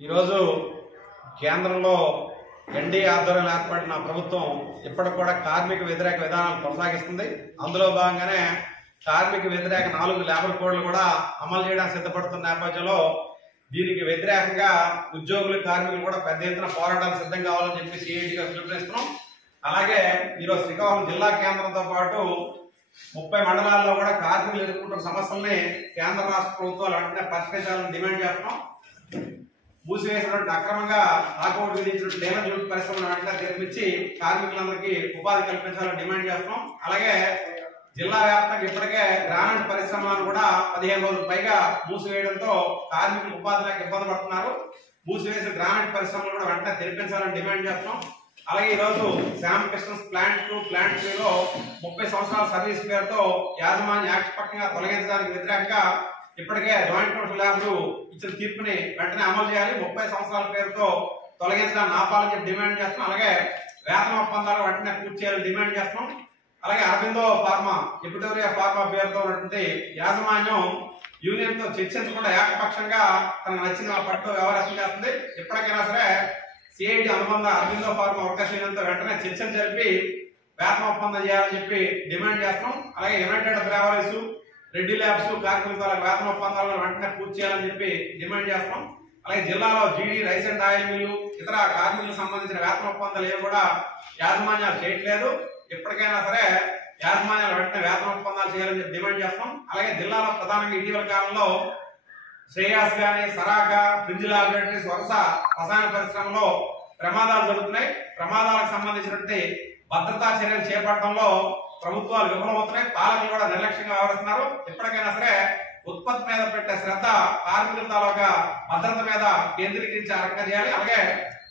ఈరోజు కేంద్రంలో ఎన్డీఏ ఆధ్వర్యంలో ఏర్పడిన ప్రభుత్వం ఇప్పటికి కూడా కార్మిక వ్యతిరేక విధానాలు కొనసాగిస్తుంది. అందులో భాగంగానే కార్మిక వ్యతిరేక 4 లేబర్ కోడ్లు కూడా అమలు చేయడానికి సిద్ధపడుతున్న నేపథ్యంలో దీనికి వ్యతిరేకంగా ఉద్యోగులు కార్మికులు కూడా పెద్ద ఎత్తున పోరాటాలకు సిద్ధం కావాలని చెప్పి సిఐటిగా పిలుపునిస్తున్నాం. అలాగే ఈరోజు శ్రీకాకుళం జిల్లా కేంద్రంతో పాటు 30 మండలాల్లో కూడా కార్మికులు ఎదుర్కొంటున్న సమస్యల్ని కేంద్ర రాష్ట్ర ప్రభుత్వాలు వెంటనే పరిష్కరించాలని డిమాండ్ చేస్తున్నాం. మూసివేసినటువంటి అక్రమంగా లాకౌట్ విధించిన టేలర్ జూట్ పరిశ్రమను వెంటనే తెరిపించి కార్మికులందరికీ ఉపాధి కల్పించాలని డిమాండ్ చేస్తున్నాం. అలాగే జిల్లా వ్యాప్తంగా ఇప్పటికే గ్రానైట్ పరిశ్రమలను కూడా 15 రోజుల పైగా మూసివేయడంతో కార్మికులు ఉపాధి లేక ఇబ్బంది పడుతున్నారు. మూసివేసిన గ్రానైట్ పరిశ్రమలు కూడా వెంటనే తెరిపించాలని డిమాండ్ చేస్తున్నాం. అలాగే ఈరోజు శామ్ పిస్టన్స్ ప్లాంట్ 2, ప్లాంట్ 3లో 30 సంవత్సరాల సర్వీస్ పేరుతో యాజమాన్య ఏకపక్షంగా తొలగించడానికి వ్యతిరేకంగా ఇప్పటికే జాయింట్ కౌన్సిల్ ల్యాబ్లు ఇచ్చిన తీర్పుని వెంటనే అమలు చేయాలి. 30 సంవత్సరాల పేరుతో తొలగించడానికి ఆపాలని చెప్పి డిమాండ్ చేస్తున్నాం. అలాగే వేతన ఒప్పందాలు వెంటనే పూర్తి చేయాలని డిమాండ్ చేస్తున్నాం. అలాగే అరబిందో ఫార్మా, ఎపిటోరియా ఫార్మా పేరుతో ఉన్నటువంటి యాజమాన్యం యూనియన్ తో చర్చించకుండా ఏకపక్షంగా తనకు నచ్చిన పట్టు వ్యవహారం చేస్తుంది. ఎప్పటికైనా సరే సిఐటి అనుబంధ అరబిందో ఫార్మా వర్కర్స్ యూనియన్ తో వెంటనే చర్చలు జరిపి వేతన ఒప్పందం చేయాలని చెప్పి డిమాండ్ చేస్తున్నాం. అలాగే యునైటెడ్ బ్రేవరీస్, రెడ్డి ల్యాబ్స్ కార్మికుల వేతన ఒప్పందాలను వెంటనే పూర్తి చేయాలని చెప్పి డిమాండ్ చేస్తున్నాం. అలాగే జిల్లాలో జీడీ, రైస్ అండ్ ఆయిల్ మిల్లు, ఇతర కార్మికులకు సంబంధించిన వేతన ఒప్పందాలు ఏవి కూడా యాజమాన్యాలు చేయట్లేదు. ఎప్పటికైనా సరే యాజమాన్యాలు వెంటనే వేతన ఒప్పందాలు చేయాలని చెప్పి డిమాండ్ చేస్తున్నాం. అలాగే జిల్లాలో ప్రధానంగా ఇటీవల కాలంలో శ్రేయాస్ గాని, సరాగా, ఫ్రిడ్జ్ లాబొరేటరీస్, వరుస రసాయన పరిశ్రమలో ప్రమాదాలు జరుగుతున్నాయి. ప్రమాదాలకు సంబంధించినటువంటి భద్రతా చర్యలు చేపట్టడంలో ప్రభుత్వాలు విఫలమవుతున్నాయి. పాలకులు కూడా నిర్లక్ష్యంగా వ్యవహరిస్తున్నారు. ఎప్పటికైనా సరే ఉత్పత్తి మీద పెట్టే శ్రద్ధ కార్మికుల తాలూకా భద్రత మీద కేంద్రీకరించి రకంగా చేయాలి. అలాగే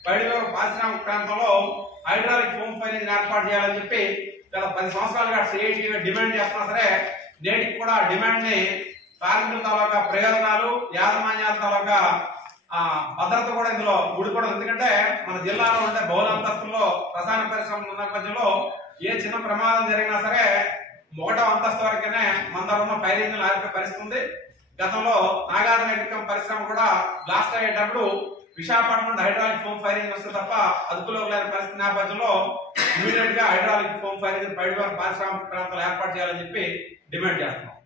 పైడివేరు పారిశ్రామిక ప్రాంతంలో హైడ్రాలిక్ ఫోమ్ ఫైరింగ్ ఏర్పాటు చేయాలని చెప్పి గత 10 సంవత్సరాలుగా సిఐటి డిమాండ్ చేస్తున్నా సరే నేటికి కూడా డిమాండ్ ని కార్మికుల తాలూకా ప్రయోజనాలు, యాజమాన్యాల తాలూకా భద్రత కూడా ఇందులో ఊడిపోవడం. ఎందుకంటే మన జిల్లాలో ఉండే బహుళ అంతస్తుల్లో రసాయన పరిశ్రమ ఉన్న నేపథ్యంలో ఏ చిన్న ప్రమాదం జరిగినా సరే 1వ అంతస్తు వరకునే మన దగ్గర ఉన్న ఫైరింగ్ ఆపే పరిస్థితి ఉంది. గతంలో నాగార్జున పరిశ్రమ కూడా బ్లాస్ట్ అయ్యేటప్పుడు విశాఖపట్నం హైడ్రాలిక్ ఫోమ్ ఫైరింగ్ వస్తే తప్ప అదుపులో లేని పరిస్థితి నేపథ్యంలో ఇమీడియట్ గా హైడ్రాలిక్ ఫోమ్ ఫైరింగ్ పైడివేరు పారిశ్రామిక ప్రాంతాలు ఏర్పాటు చేయాలని చెప్పి డిమాండ్ చేస్తున్నాం.